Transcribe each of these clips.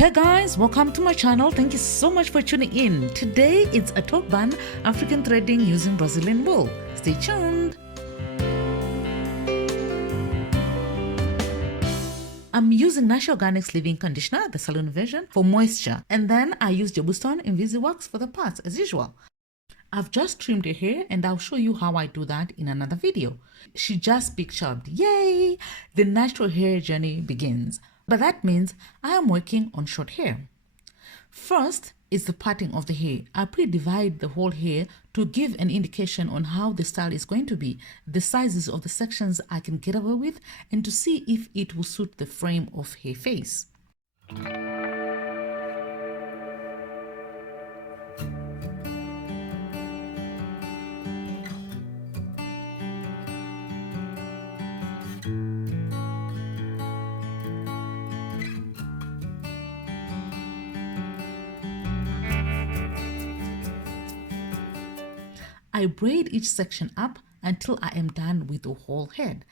Hey guys, welcome to my channel. Thank you so much for tuning in. Today it's a top bun African threading using Brazilian wool. Stay tuned. I'm using Natural Organics Leave-In Conditioner, the salon version, for moisture. And then I used Jobuston Invisiworks for the parts as usual. I've just trimmed her hair and I'll show you how I do that in another video. She just pictured, yay! The natural hair journey begins. But that means I am working on short hair. First is the parting of the hair. I pre-divide the whole hair to give an indication on how the style is going to be, the sizes of the sections I can get away with, and to see if it will suit the frame of her face. I braid each section up until I am done with the whole head.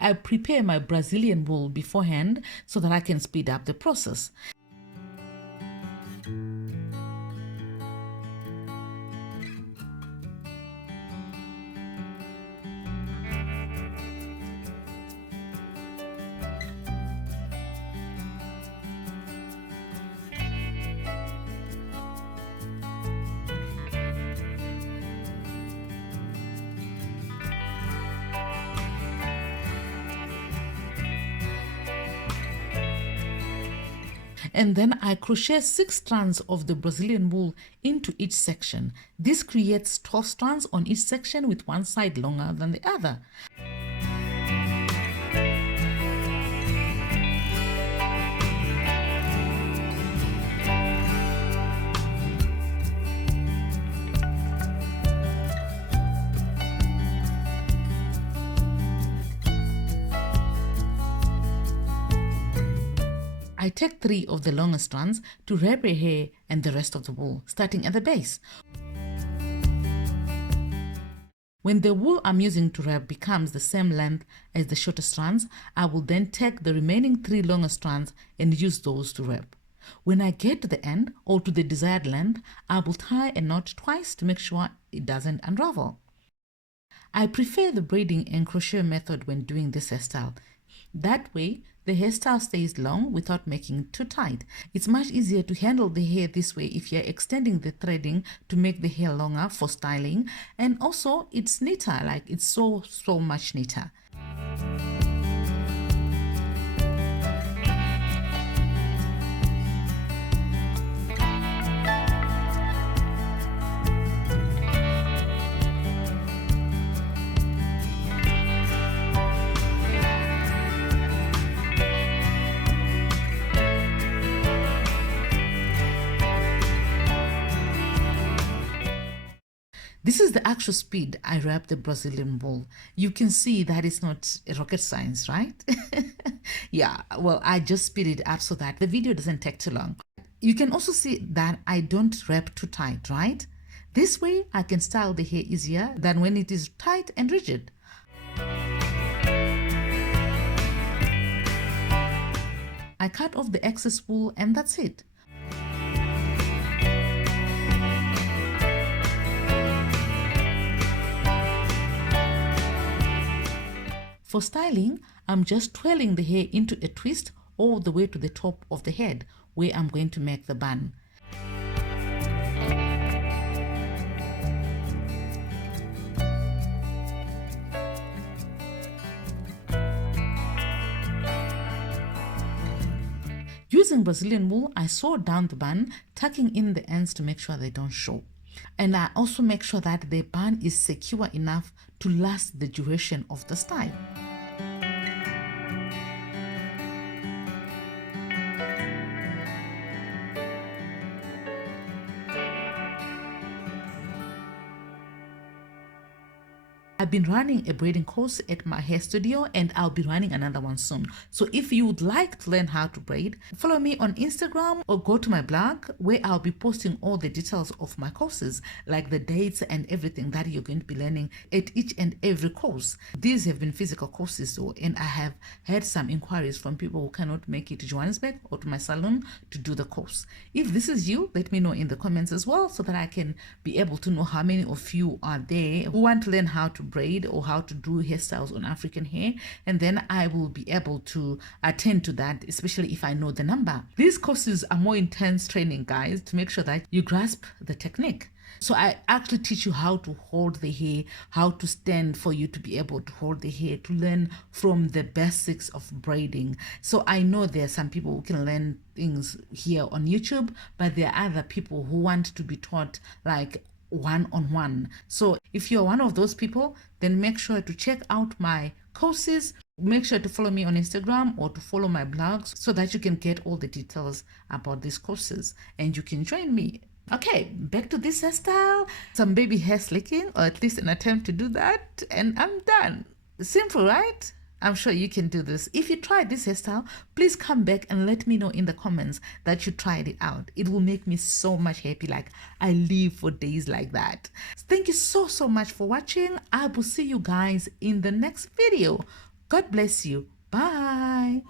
I prepare my Brazilian wool beforehand so that I can speed up the process. And then I crochet 6 strands of the Brazilian wool into each section. This creates 12 strands on each section with one side longer than the other. I take 3 of the longer strands to wrap her hair and the rest of the wool, starting at the base. When the wool I'm using to wrap becomes the same length as the shorter strands, I will then take the remaining 3 longer strands and use those to wrap. When I get to the end or to the desired length, I will tie a knot twice to make sure it doesn't unravel. I prefer the braiding and crochet method when doing this hairstyle. That way, the hairstyle stays long without making it too tight. It's much easier to handle the hair this way if you're extending the threading to make the hair longer for styling, and also it's neater, like it's so much neater. This is the actual speed I wrap the Brazilian wool. You can see that it's not rocket science, right? Yeah, well, I just speed it up so that the video doesn't take too long. You can also see that I don't wrap too tight, right? This way I can style the hair easier than when it is tight and rigid. I cut off the excess wool and that's it. For styling, I'm just twirling the hair into a twist all the way to the top of the head where I'm going to make the bun. Using Brazilian wool, I sew down the bun, tucking in the ends to make sure they don't show. And I also make sure that the bun is secure enough to last the duration of the style. I've been running a braiding course at my hair studio and I'll be running another one soon. So if you would like to learn how to braid, follow me on Instagram or go to my blog where I'll be posting all the details of my courses, like the dates and everything that you're going to be learning at each and every course. These have been physical courses though, and I have had some inquiries from people who cannot make it to Johannesburg or to my salon to do the course. If this is you, let me know in the comments as well so that I can be able to know how many of you are there who want to learn how to braid or how to do hairstyles on African hair, and then I will be able to attend to that, especially if I know the number. These courses are more intense training, guys, to make sure that you grasp the technique. So I actually teach you how to hold the hair, how to stand for you to be able to hold the hair, to learn from the basics of braiding. So I know there are some people who can learn things here on YouTube, but there are other people who want to be taught like one-on-one. So if you're one of those people, then make sure to check out my courses. Make sure to follow me on Instagram or to follow my blogs so that you can get all the details about these courses and you can join me. Okay, back to this hairstyle. Some baby hair slicking, or at least an attempt to do that, and I'm done. Simple, right? I'm sure you can do this. If you tried this hairstyle, please come back and let me know in the comments that you tried it out. It will make me so much happy. Like, I live for days like that. Thank you so much for watching. I will see you guys in the next video. God bless you. Bye.